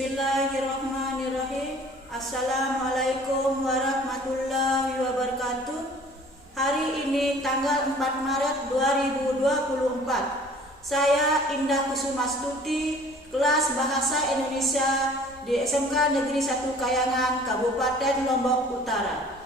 Bismillahirrahmanirrahim. Assalamualaikum warahmatullahi wabarakatuh. Hari ini tanggal 4 Maret 2024. Saya Indah Kusumastuti, kelas Bahasa Indonesia di SMK Negeri 1 Kayangan, Kabupaten Lombok Utara.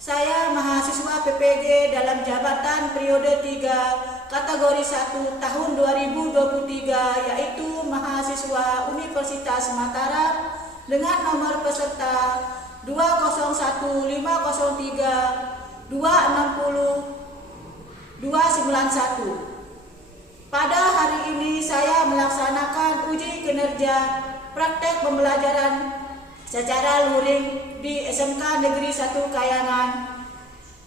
Saya mahasiswa PPG dalam jabatan periode 3 kategori 1 tahun 2023, yaitu mahasiswa Universitas Mataram dengan nomor peserta 201503 260 291. Pada hari ini saya melaksanakan uji kinerja praktek pembelajaran secara luring di SMK Negeri 1 Kayangan.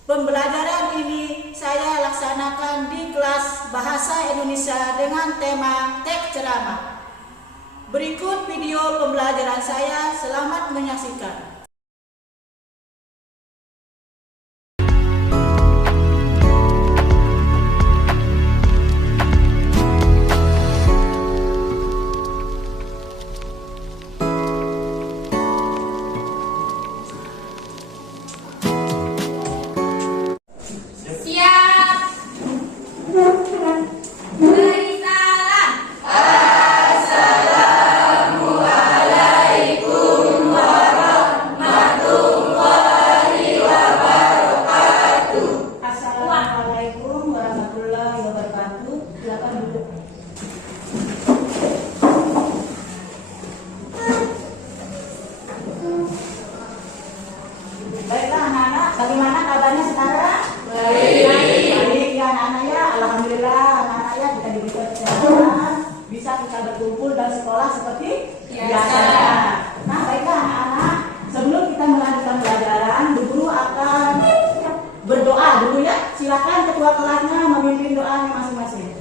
Pembelajaran ini saya laksanakan di kelas Bahasa Indonesia dengan tema teks ceramah. Berikut video pembelajaran saya, selamat menyaksikan. Baiklah anak-anak, bagaimana kabarnya sekarang? Baik ya anak-anak ya, alhamdulillah anak-anak ya kita diberi kesehatan, bisa kita berkumpul dan sekolah seperti biasa. Nah baiklah anak-anak, sebelum kita melanjutkan pelajaran, Bu Guru akan berdoa dulu ya. Silakan ketua kelasnya memimpin doanya masing-masing.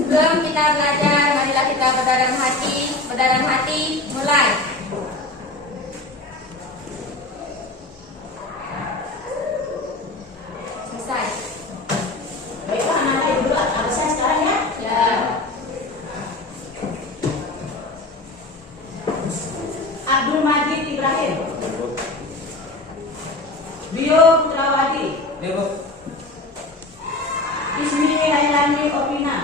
Sebelum kita belajar, marilah kita berdalam hati, mulai. Selesai. Baiklah anak-anak ibu ada saya sekarang ya. Ya. Abdul Majid Ibrahim, Bio Putrawadi, Ismi Lailani Opina.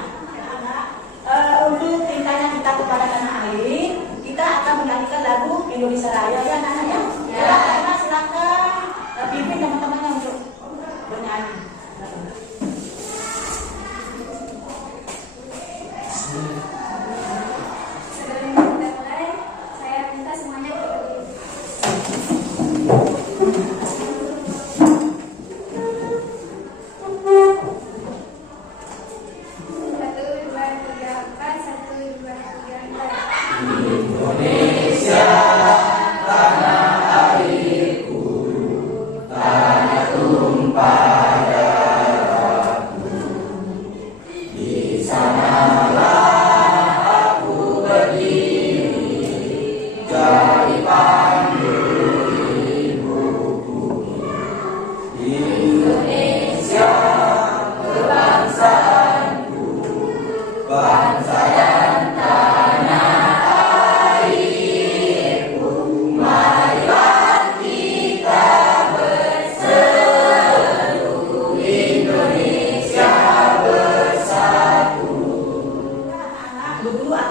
Untuk perintahnya kita kepada tanah air, kita akan menyanyikan lagu Indonesia Raya ya anak-anak ya. Silakan pimpin teman-temannya untuk bernyanyi. Sebelum kita mulai, saya minta semuanya berdiri.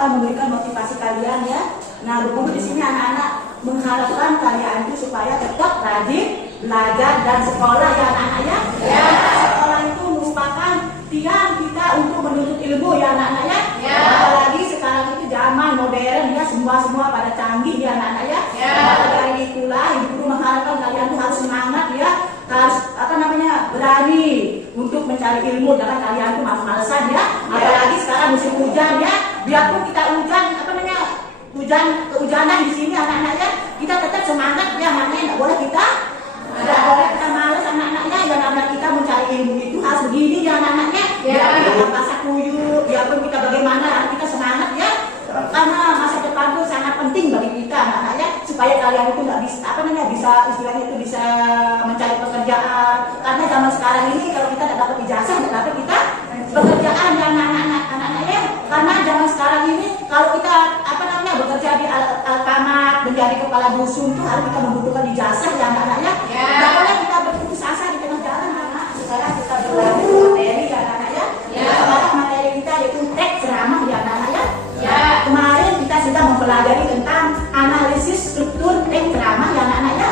Memberikan motivasi kalian ya. Nah, Bu Guru di sini anak-anak mengharapkan kalian itu supaya tetap rajin belajar dan sekolah ya anak-anak ya. Sekolah itu merupakan tiang kita untuk menuntut ilmu ya anak-anak ya. Apalagi sekarang itu zaman modern ya, semua pada canggih ya anak-anak ya. Maka dari itulah Ibu Guru mengharapkan kalian itu harus semangat ya, harus berani untuk mencari ilmu, jangan kalian itu malas-malesan ya. Apalagi sekarang musim hujan ya. Biarpun kita kehujanan di sini anak-anaknya, kita tetap semangat ya anak-anaknya. Nggak boleh kita malas anak-anaknya. Ya karena kita mencari ilmu itu harus begini ya anak-anaknya. Biarpun kita basah kuyup, biarpun kita bagaimana, kita semangat ya. Karena masa depan itu sangat penting bagi kita anak-anaknya, supaya kalian itu nggak bisa istilahnya itu bisa mencari pekerjaan. Karena zaman sekarang ini kalau kita tidak dapat ijazah, tidak dapat kita pekerjaan ya anak-anaknya. Karena zaman sekarang ini kalau kita bekerja di alfamart, menjadi kepala dusun itu harus kita membutuhkan ijazah ya anak-anak ya. Tidak boleh kita berputus asa di tengah jalan anak. Sekarang kita belajar materi ya anak-anak ya. Sekarang materi kita yaitu teks ceramah ya anak-anak ya. Kemarin kita sudah mempelajari tentang analisis struktur teks ceramah ya anak-anak ya.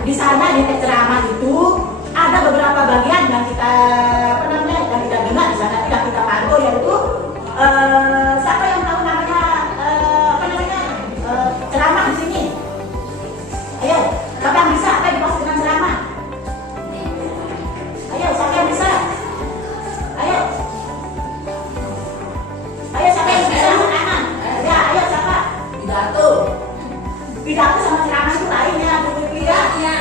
Di sana di teks ceramah itu ada beberapa bagian yang kita yang kita dengar di sana tidak kita pantau, yaitu siapa yang tahu namanya ceramah di sini? Ayo, siapa yang bisa? Apa yang dimaksud dengan ceramah? Ayo, siapa yang bisa? Ayo, siapa yang bisa? Anak, ya, ayo siapa? Pidato sama ceramah itu lain ya, ya.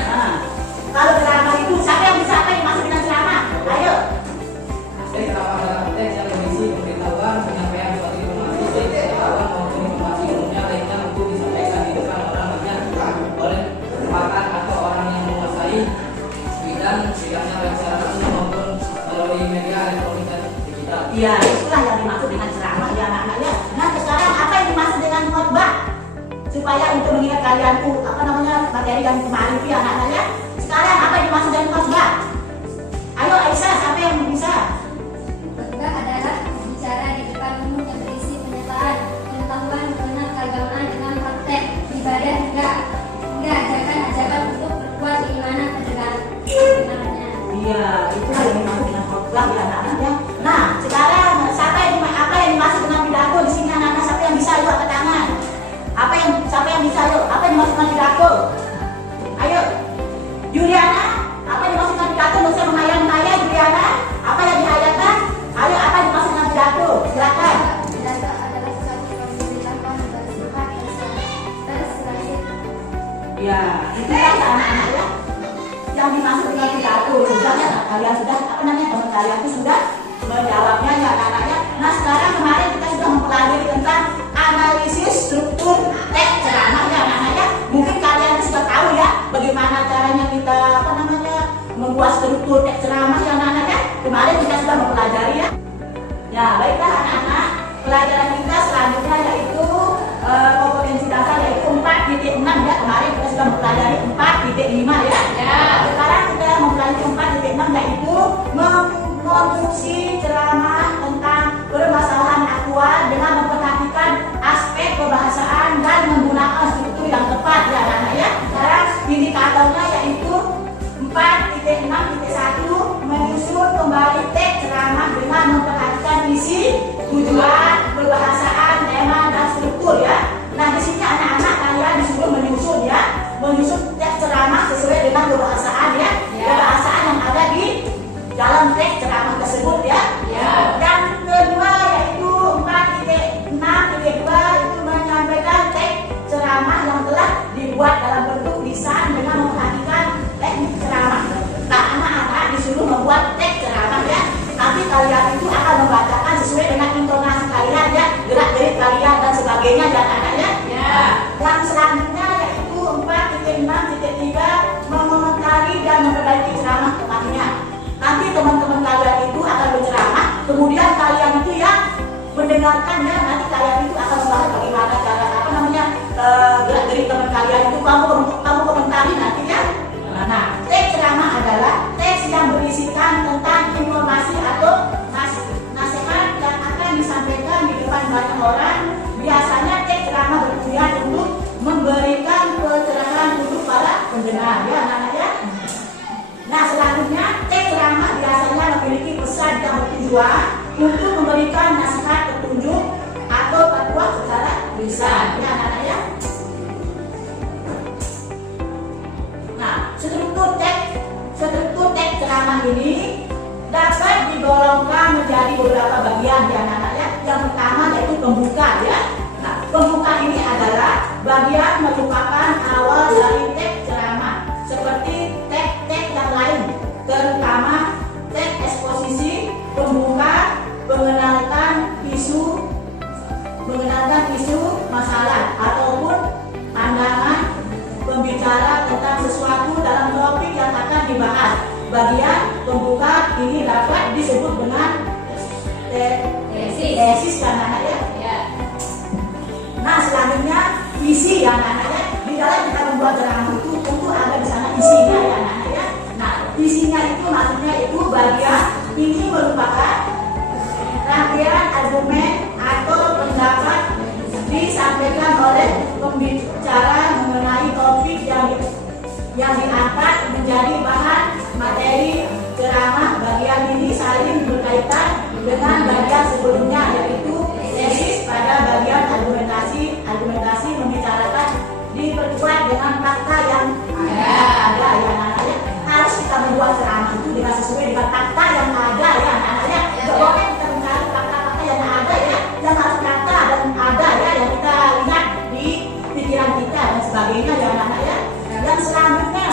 Kalau ceramah itu siapa yang bisa? Apa yang dimaksud dengan ceramah? Ayo. Teks ceramah adalah teks yang berisi pemberitahuan, penyampaian suatu informasi, pengetahuan maupun informasi umumnya lainnya untuk disampaikan di depan orang banyak oleh pakar atau orang yang menguasai bidangnya baik secara langsung maupun melalui media elektronik dan digital. Iya, itulah yang dimaksud dengan ceramah ya anak-anaknya. Nah, sekarang apa yang dimaksud dengan khotbah? Supaya untuk mengingat kalian tuh materi yang kemarin itu ya anak-anaknya. Sekarang apa yang dimaksud dengan khotbah? Ayo Aisyah, siapa yang bisa? Khotbah adalah bicara di depan umum yang berisi pernyataan, pengetahuan mengenal keagamaan dengan praktek ibadah hingga ajakan untuk berbuat keimanan pendengarnya. Iya, itulah yang dimaksud dengan khotbah ya anak-anaknya. Nah, sekarang apa yang dimaksud dengan pidato di sini anak-anak? Siapa yang bisa? Yuk angkat tangan. Siapa yang bisa? Yuk, apa yang dimaksud dengan pidato? Ayo, Juliana, apa yang dimaksud dengan pidato? Nggak usah menghayal-menghayal, Juliana. Apa yang dihayalkan? Ayo, apa yang dimaksud dengan pidato? Silakan. Pidato adalah sesuatu yang menjelaskan bersifat persuasif. Ya, itu kan anak-anak ya. Yang dimaksud dengan pidato, sebenarnya kalian sudah teman kalian itu sudah menjawabnya ya anak-anaknya. Nah, sekarang kemarin kita sudah mempelajari tentang analisis struktur teks ceramah ya anak-anaknya. Mungkin kalian sudah tahu ya bagaimana caranya kita membuat struktur teks ceramah ya anak-anaknya. Kemarin kita sudah mempelajari ya. Ya, baiklah anak-anak. Pelajaran kita selanjutnya yaitu kompetensi dasar yaitu 4.6 ya. Kemarin kita sudah mempelajari 4.5 ya. Sekarang kita mempelajari 4.6 yaitu mengonstruksi ceramah tentang permasalahan aktual dengan memperhatikan aspek kebahasaan dan menggunakan struktur yang tepat ya anak-anak ya. Sekarang indikatornya yaitu 4.6.1 menyusun kembali teks ceramah dengan memperhatikan isi, tujuan, kebahasaan, tema dan struktur ya. Nah, di sini anak-anak kalian disuruh menyusun teks ceramah sesuai dengan kebahasaan ya. Kebahasaan yang ada di dalam teks ceramah tersebut ya. Dan kedua yaitu 4.6.2 itu menyampaikan teks ceramah yang telah dibuat dalam bentuk lisan dengan memperhatikan teknik ceramah. Nah, anak-anak disuruh membuat teks ceramah ya. Nanti kalian itu akan membacakan sesuai dengan intonasi kalian ya, gerak-gerik kalian dan sebagainya ya anak-anak ya. Yang selanjutnya yaitu 4.6.3 mengomentari dan memperbaiki ceramah temannya. Nanti teman-teman kalian itu akan berceramah, kemudian kalian itu ya mendengarkan ya. Nanti kalian itu akan membahas bagaimana cara gerak-gerik teman kalian itu kamu komentari nanti ya. Nah, teks ceramah adalah teks yang berisikan tentang informasi atau nasihat yang akan disampaikan di depan banyak orang. Biasanya teks ceramah bertujuan untuk memberikan pencerahan untuk para pendengar ya anak-anak ya. Nah, selanjutnya teks ceramah biasanya memiliki pesan yang bertujuan untuk memberikan nasihat, petunjuk atau fatwa secara lisan ya anak-anak ya. Nah, struktur teks ceramah ini dapat digolongkan menjadi beberapa bagian ya anak-anak ya. Yang pertama yaitu pembuka ya. Nah, pembuka ini adalah bagian merupakan awal dari teks ceramah seperti teks-teks yang lain, terutama teks eksposisi, pembuka, mengenalkan isu masalah ataupun pandangan pembicara tentang sesuatu dalam topik yang akan dibahas. Bagian pembuka ini dapat disebut dengan tesis kan anak ya. Nah, selanjutnya isi ya anak-anak ya. Di dalam kita membuat ceramah itu tentu ada di sana isinya ya anak-anak ya. Nah, isinya itu maksudnya itu bagian ini merupakan rangkaian argumen atau pendapat disampaikan oleh pembicara mengenai topik yang diangkat menjadi bahan materi ceramah. Bagian ini saling berkaitan dengan bagian sebelumnya, yaitu tesis. Pada bagian argumentasi membicarakan diperkuat dengan fakta yang ada ya anak-anak. Harus kita membuat ceramah itu dengan sesuai dengan fakta yang ada ya anak-anak. Tidak boleh kita mencari fakta-fakta yang ada ya, yang harus nyata dan ada ya, yang kita lihat di pikiran kita dan sebagainya ya anak-anak ya. Yang selanjutnya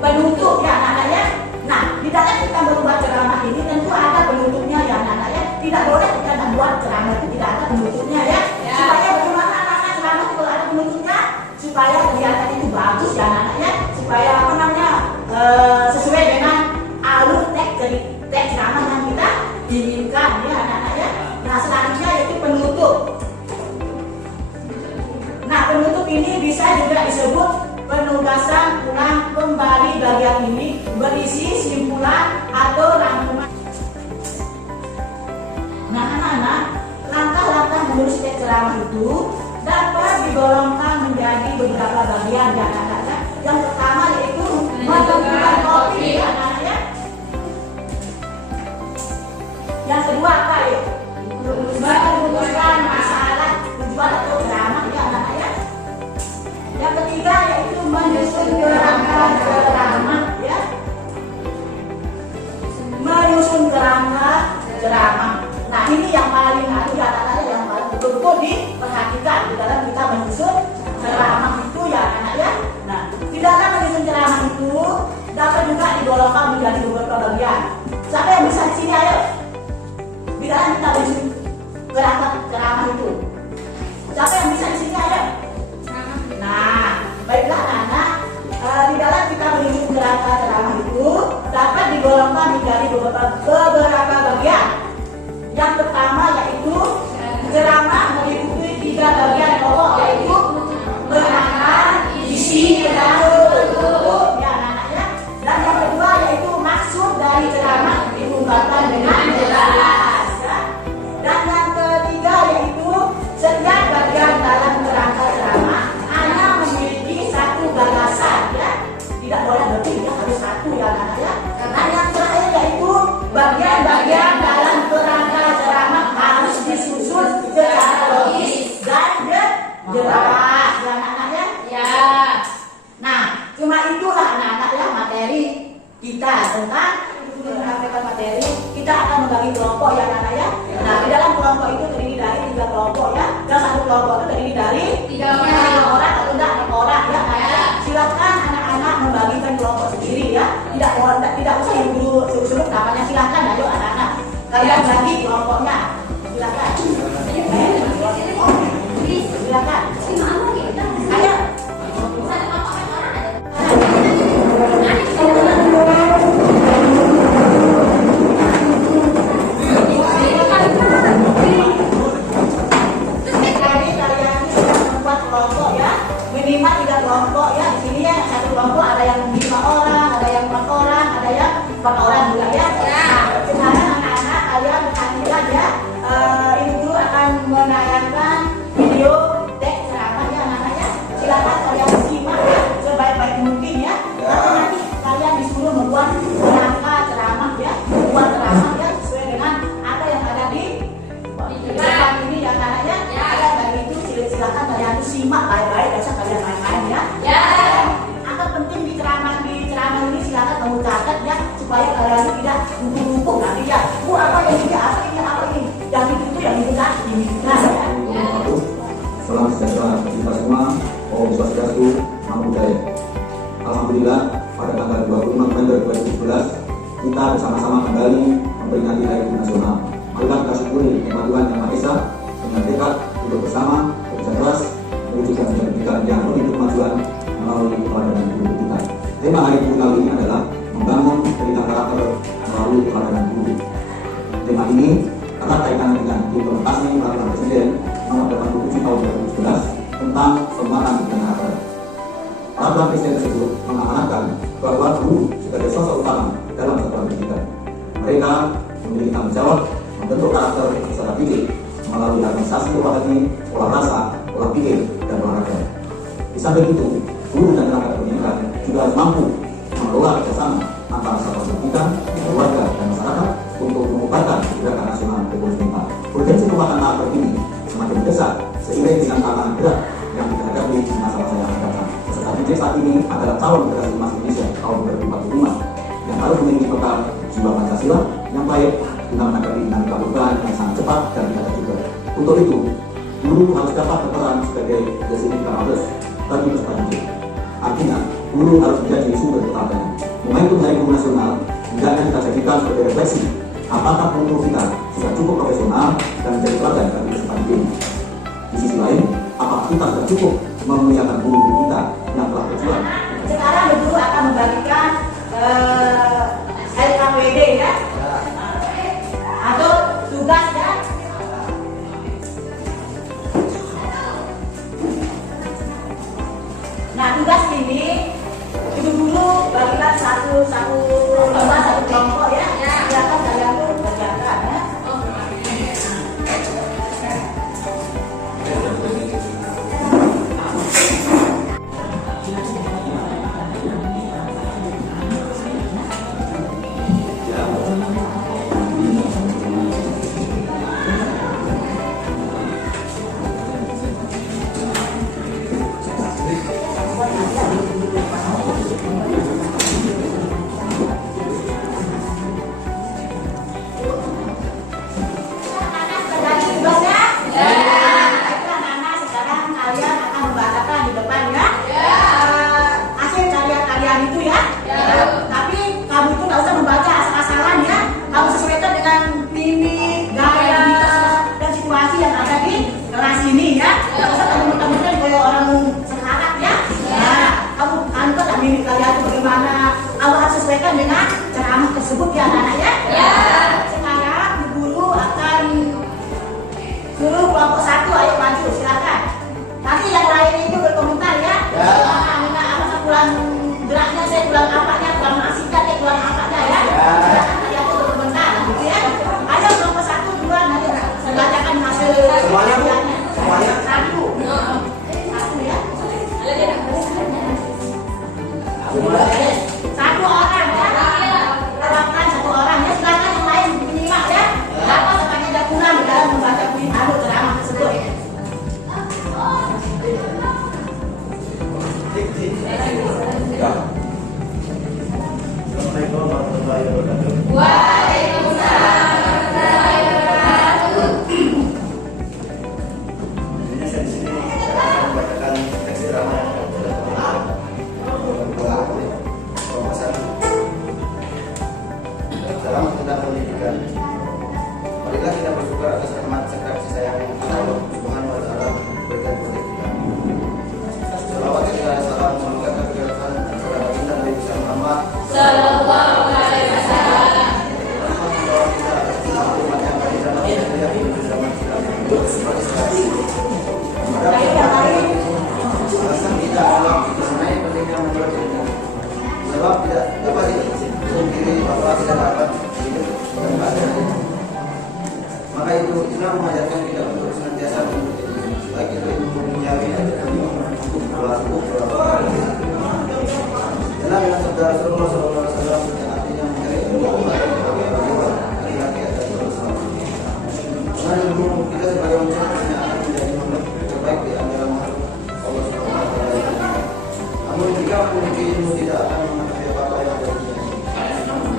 penutup ya anak-anak ya. Nah, di dalam kita membuat ceramah ini tentu ada penutupnya ya anak-anak ya. Tidak boleh kita membuat ceramah itu tidak ada penutupnya ya. Supaya bagaimana anak-anak ceramah itu ada penutupnya, supaya kelihatan itu bagus ya anak-anak ya. Supaya apa namanya sesuai dengan alur teks ceramah yang kita inginkan ya anak-anak ya. Nah, selanjutnya yaitu penutup. Nah, penutup ini bisa juga disebut penugasan ulang kembali. Bagian ini berisi simpulan atau rangkuman. Nah, anak-anak, langkah-langkah menulis teks ceramah itu dapat digolongkan menjadi beberapa bagian ya anak-anak. Yang pertama yaitu menentukan topik ya anak-anak ya. Yang kedua apa ya? Merumuskan masalah tujuan atau ceramah ya anak-anak ya. Yang ketiga yaitu menyusun kerangka ceramah ya. Menyusun kerangka ceramah. Nah, ini yang paling anak-anak yang paling betul-betul diperhatikan di dalam kita menyusun ceramah itu ya anak ya. Nah, di dalam menyusun ceramah itu dapat juga digolongkan menjadi beberapa bagian. Siapa yang bisa di sini ayo? Di dalam kita menyusun kerangka ceramah itu. Siapa yang bisa di sini ayo? Nah, baiklah anak-anak, di dalam kita menyusun kerangka ceramah itu dapat digolongkan menjadi beberapa bagian. Yang pertama yaitu ceramah meliputi 3 bagian pokok, yaitu kerangka, isi, dan penutup ya anak-anak ya. Dan yang kedua yaitu maksud dari ceramah diungkapkan dengan jelas ya. Dan yang ketiga yaitu setiap bagian dalam kerangka ceramah hanya memiliki satu gagasan ya. Tidak boleh lebih ya, harus satu ya anak-anak ya. Dan yang terakhir yaitu bagian-bagian dalam kerangka ceramah harus disusun secara logis dan jelas ya anak-anak ya. Nah, cuma itulah anak-anak ya materi kita tentang menyampaikan materi. Kita akan membagi kelompok ya anak-anak ya. Nah, di dalam kelompok itu terdiri dari 3 kelompok ya. Dan satu kelompok itu terdiri dari 3 orang atau enggak 6 orang ya anak-anak ya. Silakan anak-anak membagikan kelompok sendiri ya. Tidak usah yang dulu suruh namanya, silakan ayo anak-anak. Kalian bagi kelompoknya. Silakan. Silakan. Ayo. Minimal 3 kelompok ya. Di sini ya, satu kelompok ada yang 5 orang, ada yang 4 orang, ada yang 4 orang juga ya. Nah, sekarang anak-anak kalian perhatikan ya. Ibu guru akan menayangkan video teks ceramah ya anak-anak ya. Silakan kalian simak ya sebaik-baik mungkin ya. Lalu nanti kalian disuruh membuat kerangka ceramah ya, membuat ceramah ya sesuai dengan apa yang ada di depan ini ya anak-anak ya. Dari itu silakan kalian simak baik-baik, biasa kalian main-main ya. Agak penting di ceramah ini silakan kamu catat ya, supaya kalian tidak numpuk nanti ya. Bu apa yang ini, apa ini, apa ini, yang itu yang ini kan, ini kan ya. Salam sejahtera bagi kita semua. Om Swastiastu, Namo Buddhaya. Alhamdulillah, pada tanggal 26 November 2017 kita bersama-sama kembali memperingati Hari Ibu Nasional. Marilah kita syukuri nikmat Tuhan Yang Maha Esa dengan tekad untuk bersama bekerja keras mewujudkan pendidikan yang penuh kemajuan melalui keteladanan guru kita. Tema Hari Ibu kali ini adalah membangun pendidikan karakter melalui keteladanan guru. Tema ini erat kaitannya dengan implementasi peraturan Presiden Nomor 87 Tahun 2011 tentang tentang penguatan dan karakter. Peraturan presiden tersebut mengamanatkan bahwa guru sebagai sosok utama dalam satuan pendidikan. Mereka memiliki tanggung jawab membentuk karakter secara fikih melalui harmonisasi pola rasa, pola pikir, dan olahraga. Di samping itu, guru dan tenaga pendidikan juga harus mampu mengelola kerjasama antara satuan pendidikan, keluarga, dan masyarakat untuk mengubarkan gerakan nasional ekonomi mental. Urgensi penguatan karakter ini semakin mendesak seiring dengan tantangan berat yang kita hadapi di masa-masa yang akan datang. Peserta didik saat ini adalah calon generasi emas Indonesia tahun 2045 yang harus memiliki bekal jiwa Pancasila yang baik guna menanggapi dinamika perubahan yang sangat cepat dan tidak terduga. Untuk itu, guru harus dapat berperan sebagai designated others bagi peserta didik. Artinya, guru harus menjadi sumber keteladanan. Momentum Hari Guru Nasional hendaknya kita jadikan sebagai refleksi apakah guru kita sudah cukup profesional dan menjadi teladan bagi peserta didik. Di sisi lain, apakah kita sudah cukup memuliakan guru kita yang telah berjuang? Sekarang guru akan membagikan LKPD ya, atau tugas ya. Nah, tugas ini ibu guru bagikan satu kelompok ya. Silakan kalian tuh kerjakan ya. Dengan ceramah tersebut ya anak-anak ya. Sekarang guru akan suruh kelompok 1 ayo maju silakan. Nanti yang lain itu berkomentar ya. Apa pulang geraknya, saya pulang apanya, pulang masihnya, saya pulang apanya ya. Silakan kalian itu berkomentar gitu ya. Ayo kelompok 1 duluan ayo bacakan hasil semuanya. Satu ya. Satu orang ya. Terapkan 1 orang ya. Silakan yang lain menyimak ya. Apa sepanjang ada kurang di dalam membaca ceramah tersebut. Assalamualaikum warahmatullahi wabarakatuh. Waalaikumsalam warahmatullahi wabarakatuh. Jadi saya di sini akan membacakan teks ceramah yang dalam tentang pendidikan. Marilah kita bersyukur atas rahmat serta kasih sayang Allah Subhanahu wa taala berikan kepada kita. Selawat dan salam semoga keberkahan kepada baginda Nabi Muhammad Sallallahu alaihi wasallam. Alasan kita adalah mengenai pendidikan menurut ilmu. Sebab tidak dapat dipungkiri bahwa tidak dapat hidup tanpa ilmu. Maka itu Islam mengajarkan kita untuk senantiasa menuntut ilmu, baik itu ilmu duniawi atau ilmu berlaku. Dalam yang sabda Rasulullah SAW yang artinya mencari ilmu laki-laki atau perempuan. Dengan ilmu kita sebagai manusia akan menjadi makhluk terbaik di antara makhluk Allah Subhanahu wa taala. Namun jika memiliki ilmu tidak akan mengetahui apa-apa yang ada di dunia.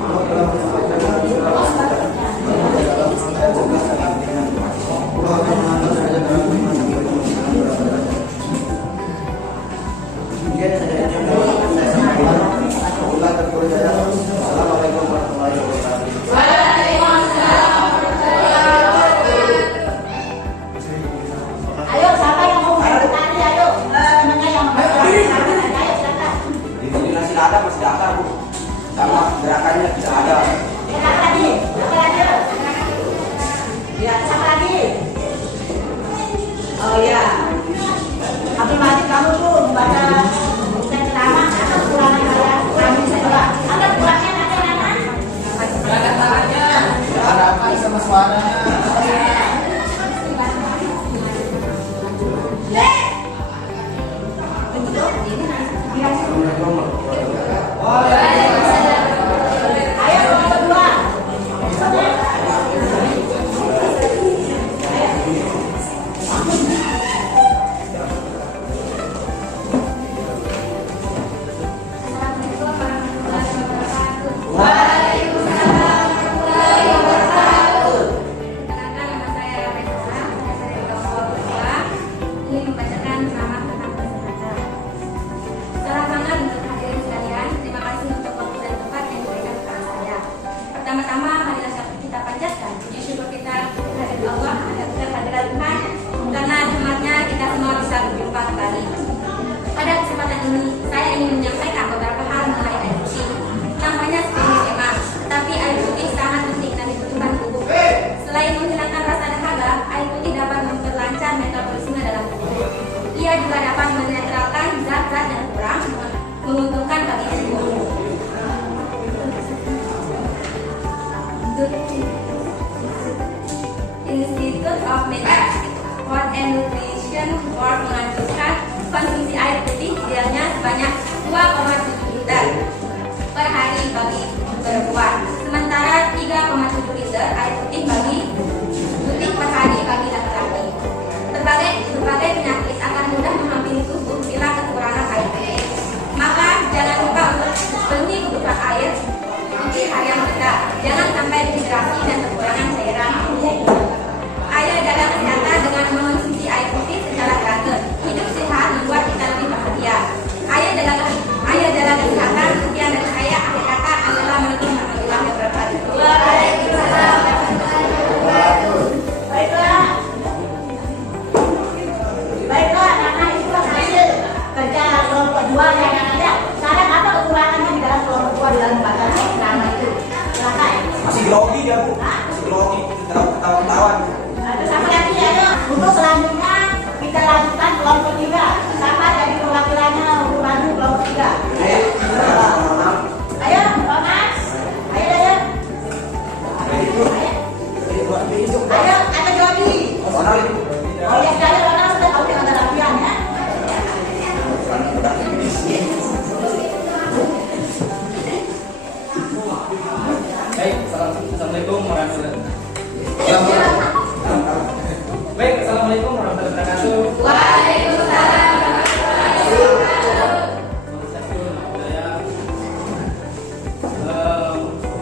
Allah telah menyampaikan dalam surah Al-Anbiya dalam ayat 11 yang artinya Allah akan mengangkat derajat dalam iman dan berilmu dengan beberapa derajat. Demikian saja yang saya sampaikan. Wabillahi taufiq wal hidayah. Assalamualaikum warahmatullahi wabarakatuh. Waalaikumsalam warahmatullahi wabarakatuh. Ayo siapa yang mau bertanya ayo. Temannya yang mau bertanya ayo silakan. Di sini nasi ada masih datar bu, sama gerakannya tidak ada. Siapa lagi? Siapa lagi? Ya, siapa lagi? Oh ya. Abdul sama suaranya. Ayo yang kedua. Assalamualaikum warahmatullahi wabarakatuh. Perkenalkan, nama saya Rebecca. Saya dari kelompok kedua. Ingin membacakan ceramah tentang kesehatan. Selamat banget untuk hadirin sekalian. Terima kasih untuk waktu dan tempat yang diberikan kepada saya. Pertama-tama, marilah kita panjatkan puji syukur kita kepada Allah atas kehadiran Tuhan, karena nikmatnya kita semua bisa berjumpa kembali. Pada kesempatan ini, saya ingin menyampaikan beberapa hal mengenai air putih. Namanya seperti tema, tetapi air putih sangat penting dan dibutuhkan tubuh. Selain menghilangkan rasa dahaga, air putih dapat memperlancar metabolisme dalam tubuh. Ia juga dapat menetralkan zat-zat yang kurang menguntungkan bagi tubuh. Institute of Medical Sport and Nutrition Board menganjurkan konsumsi air putih idealnya sebanyak 2,7 liter per hari bagi perempuan, sementara 3,7 liter air putih per hari bagi laki-laki. Berbagai penyakit akan mudah menghampiri tubuh bila kekurangan air putih. Maka jangan lupa untuk penuhi kebutuhan air di harian kita. Jangan sampai dehidrasi dan kekurangan cairan. Ayo jaga kesehatan dengan mengonsumsi air putih secara teratur. Hidup sehat membuat kita lebih bahagia. Ayo jaga kesehatan. Sekian dari saya. Akhir kata, assalamualaikum warahmatullahi wabarakatuh. Baiklah, karena itulah hasil kerja kelompok 2 yang ada. Sekarang apa kekurangannya di dalam kelompok 2 di dalam pembahasan pertama itu? Silakan. Masih grogi dia bu, masih grogi, ketawa-ketawa. Terus apa lagi ya? Untuk selanjutnya kita lanjutkan kelompok 3. Siapa jadi perwakilannya untuk maju kelompok 3? Ayo, Thomas. Ayo. Ayo, ada Jody. Oh ya, sekali orang sudah tahu dengan latihan ya. Baik, assalamualaikum warahmatullahi wabarakatuh. Baik, assalamualaikum warahmatullahi wabarakatuh. Waalaikumsalam.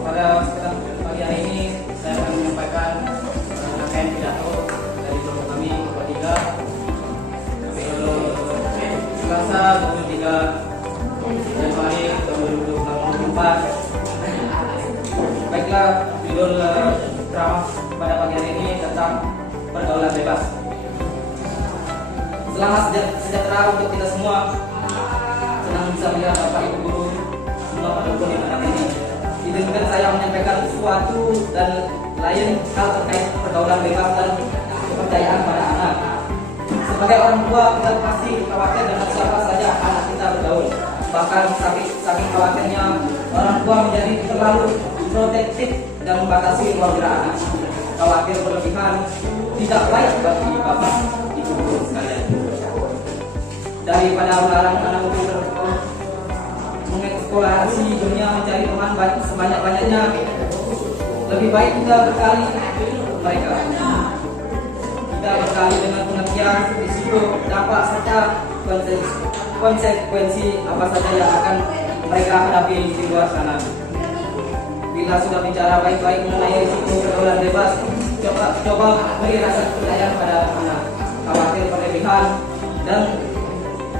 Pada kesempatan pagi hari ini saya akan menyampaikan rangkaian pidato dari kelompok kami kelompok 3 Selasa 23 Januari tahun 2024. Baiklah, judul ceramah pada pagi hari ini tentang pergaulan bebas. Selamat sejahtera untuk kita semua. Senang bisa melihat Bapak Ibu guru semua pendukung di tempat ini. Izinkan saya menyampaikan sesuatu dan lain hal terkait pergaulan bebas dan kepercayaan pada anak. Sebagai orang tua, kita pasti khawatir dengan siapa saja anak kita bergaul. Bahkan saking khawatirnya orang tua menjadi terlalu protektif dan membatasi ruang gerak anak. Khawatir berlebihan tidak baik bagi bapak ibu guru sekalian. Daripada melarang anak untuk mengeksplorasi dunia mencari teman sebanyak-banyaknya, lebih baik kita berkali mereka. Kita berkali dengan pengertian risiko, dampak serta konsekuensi apa saja yang akan mereka hadapi di luar sana. Bila sudah bicara baik-baik mengenai risiko pergaulan bebas, coba beri rasa kepercayaan pada anak. Khawatir berlebihan dan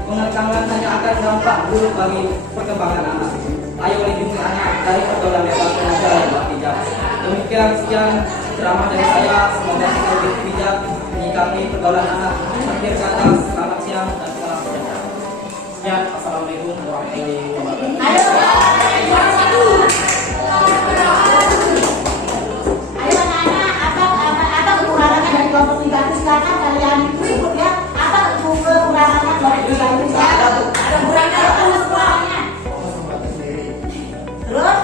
pengetahuan hanya akan dampak buruk bagi perkembangan anak. Ayo lindungi anak dari pergaulan bebas dengan cara yang bijak. Demikian sekian ceramah dari saya. Semoga kita lebih bijak menyikapi pergaulan anak. Akhir kata, selamat siang dan salam sejahtera. Sekian, assalamualaikum warahmatullahi wabarakatuh. Ayo anak-anak, apa kekurangannya dari kelompok 3 itu? Silakan kalian sebut ya. Apa kekurangannya kelompok 3 itu? Ada kekurangannya semuanya. Terus,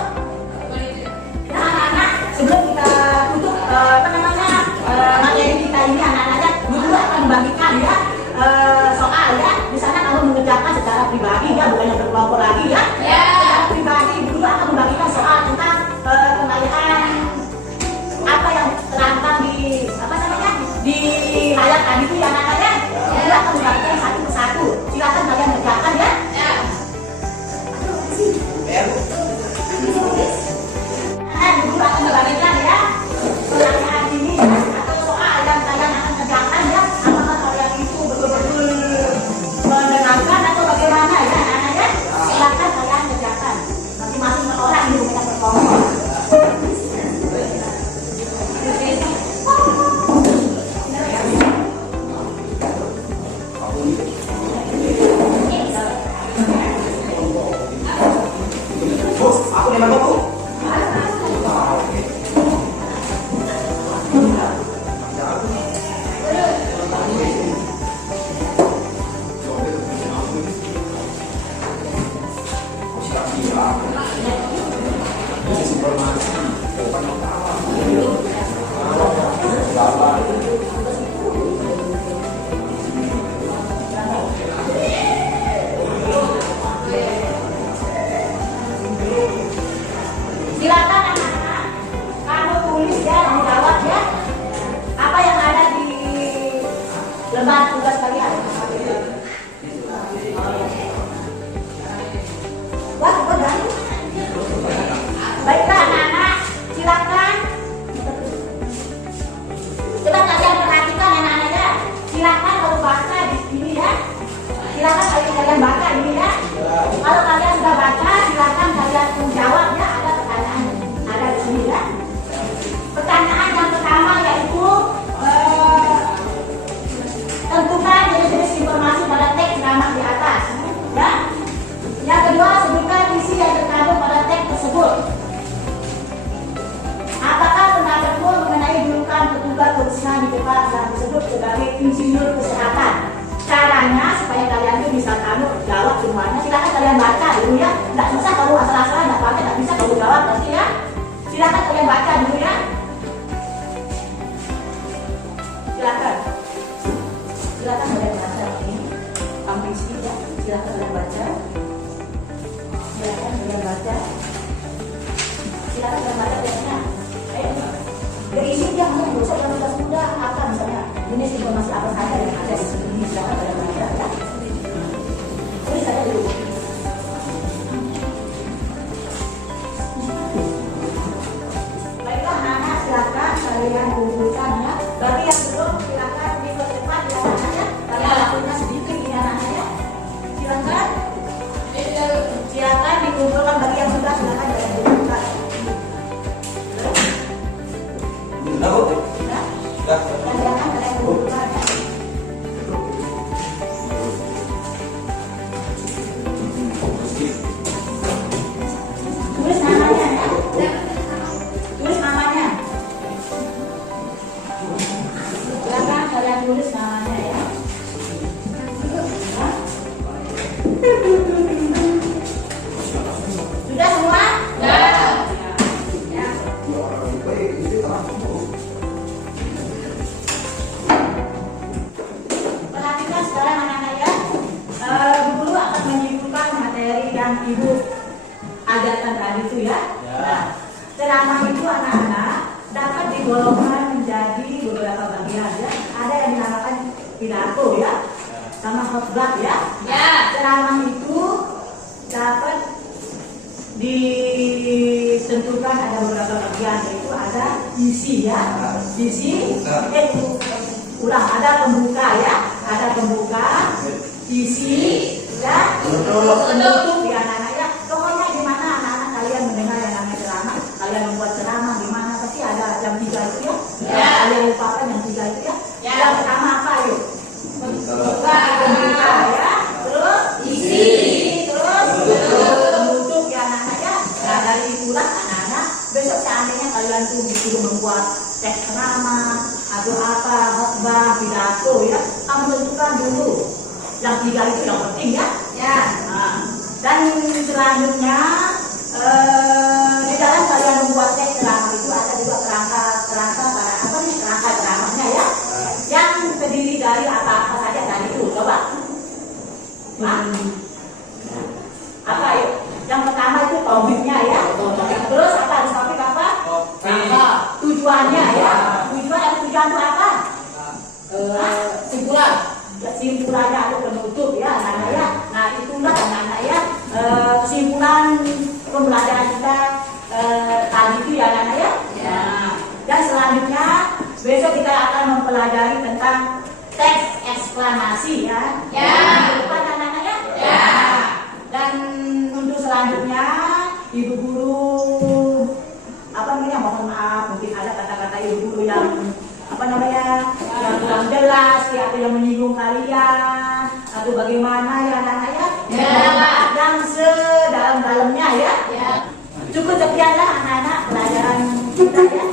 nah anak-anak sebelum kita tutup membagikan ya soal ya. Di sana kamu mengerjakan secara pribadi ya, bukan yang berkelompok lagi ya. Secara pribadi dulu akan membagikan soal tentang kekayaan apa yang terangkat di apa namanya di layar tadi itu ya anak-anak. Dulu akan membagikan satu persatu. Silakan kalian kerjakan ya. Dulu akan membagikan ya pertanyaan ini atau soal yang kalian akan kerjakan ya. Apakah kalian itu betul-betul mendengarkan atau bagaimana ya anak-anak ya? Silakan kalian kerjakan. Masing-masing orang ini bukan berkelompok. Aku memang buku. Silakan anak-anak, kamu tulis ya, kamu jawab ya. Apa yang ada di lembar tugas kalian? Wah, udah. Baiklah anak-anak, silakan. Coba kalian perhatikan anak-anak ya. Silakan kalau baca di sini ya. Silakan kalian baca ini ya. Kalau kalian sudah baca, silakan kalian menjawab ya. Ada pertanyaan ada di sini ya. Pertanyaan yang pertama yaitu tentukan jenis-jenis informasi pada teks ceramah di atas ya. Yang kedua, sebutkan isi yang terkandung pada teks tersebut. Apakah pendapatmu mengenai julukan petugas kebersihan di tempat yang disebut sebagai insinyur kesehatan? Caranya supaya kalian itu bisa kamu jawab semuanya. Silakan kalian baca dulu ya. Tidak susah kalau asal-asalan, tidak apa-apa, tidak bisa kamu jawab nanti ya. Silakan kalian baca dulu ya. Silakan. Silakan kalian baca ini. Kampung sini ya. Silakan kalian baca. Silakan kalian baca. Silakan kalian baca biasanya. Dari isi dia mau bisa yang sudah apa misalnya jenis informasi apa saja yang ada di sini. Silakan kalian baca ya. Tulis saja dulu. Baiklah anak-anak, silakan kalian kumpulkan ya. Bagi yang belum silakan dipercepat ya anak-anak. Kalian lakukan sedikit ini anak-anak. Silakan. Silakan dikumpulkan. Bagi yang sudah silakan kalian kumpulkan. Sudah. Silakan kalian kumpulkan ya. Tulis namanya ya. Tulis namanya. Silakan kalian tulis namanya ya. Hah? Sudah semua? Ya. Perhatikan sekarang anak-anak ya. Bu Guru akan menyimpulkan materi yang Ibu ajarkan tadi itu ya. Nah, ceramah itu anak-anak dapat digolongkan menjadi beberapa bagian ya. Ada yang dinamakan pidato ya, sama khotbah ya. Ceramah itu dapat ditentukan ada beberapa bagian, yaitu ada isi ya, ulang, ada pembuka ya, ada pembuka, isi ya, penutup ya anak-anak ya. Pokoknya di mana anak-anak kalian mendengar yang namanya ceramah, kalian membuat ceramah di mana pasti ada yang tiga itu ya. Kalian lupakan yang tiga itu ya. Yang pertama apa yuk? Pembuka ya, terus isi, terus penutup ya anak-anak ya. Nah dari itulah anak-anak besok seandainya kalian tuh disuruh membuat teks ceramah atau apa, khotbah, pidato ya, kamu tentukan dulu yang tiga itu yang penting ya. Nah, dan selanjutnya di dalam kalian membuat teks ceramah itu ada juga kerangka ceramahnya ya, yang terdiri dari apa-apa saja tadi itu, coba. Apa ya? Yang pertama itu topiknya ya. Terus apa? Topik apa? Tujuannya ya. Tujuan itu apa? Simpulan. Kesimpulannya atau penutup ya, anak-anak ya. Nah itulah anak-anak ya kesimpulan pembelajaran kita tadi itu ya anak-anak ya. Nah, dan selanjutnya besok kita akan mempelajari tentang teks eksklamasi ya. Depan anak-anak ya. Dan untuk selanjutnya ibu guru mohon maaf mungkin ada kata-kata ibu guru yang yang kurang jelas ya, atau yang menyinggung kalian atau bagaimana ya anak-anak ya. Dan sedalam-dalamnya ya. Cukup sekianlah anak-anak pelajaran kita ya.